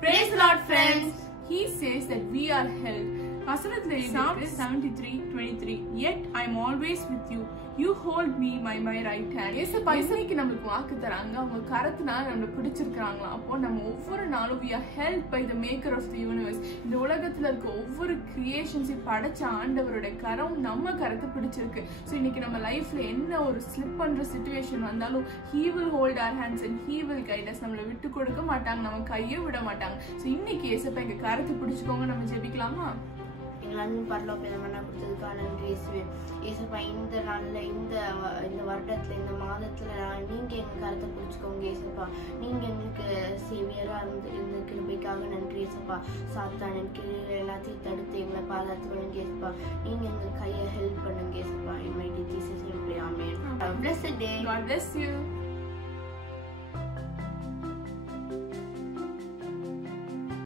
Praise the Lord, friends. He says that we are held. Psalm 73:23. Yet I am always with you. You hold me by my right hand. ஏசப்பா இன்னைக்கு நமக்கு வாக்கு தராங்க. அவங்க கரத்தினால நம்மள பிடிச்சிருக்காங்களா. அப்போ நம்ம ஒவ்வொரு நாளும் we are held by the maker of the universe. இந்த உலகத்துல இருக்க ஒவ்வொரு கிரியேஷன்ஸை படைச்ச ஆண்டவரோட கரம் நம்ம கரத்தை பிடிச்சிருக்கு. சோ இன்னைக்கு நம்ம லைஃப்ல என்ன ஒரு ஸ்லிப் பண்ற சிச்சுவேஷன் வந்தாலும் he will hold our hands and he will guide us. நம்மள விட்டு கொடுக்க மாட்டாங்க, நம்ம கையை விட மாட்டாங்க. சோ இன்னைக்கு ஏசப்பா எங்க கரத்தை பிடிச்சுக்கோங்க. நம்ம ஜெபிக்கலாமா? எங்களாலும் பரலோகமன்னா கொடுத்ததுக்காக நன்றி இயேசுவே. இயேசுப்பா இந்த நாள்ல இந்த வருடத்துல இந்த மாதத்துல நீங்க எங்க கருத்தை பிடிச்சுக்கோங்க இயேசுப்பா. நீங்க எங்களுக்கு சேவியரா இருந்த கிருபைக்காக நன்றி இயேசுப்பா. சாத்தானின் கீழே எல்லாத்தையும் தடுத்து எங்களை பாதுகாத்துக்கணும் இயேசுப்பா. நீங்க எங்க கையை ஹெல்ப் பண்ணுங்க இயேசுப்பா. In mighty Jesus name we pray. Amen. Have a blessed day. God bless you.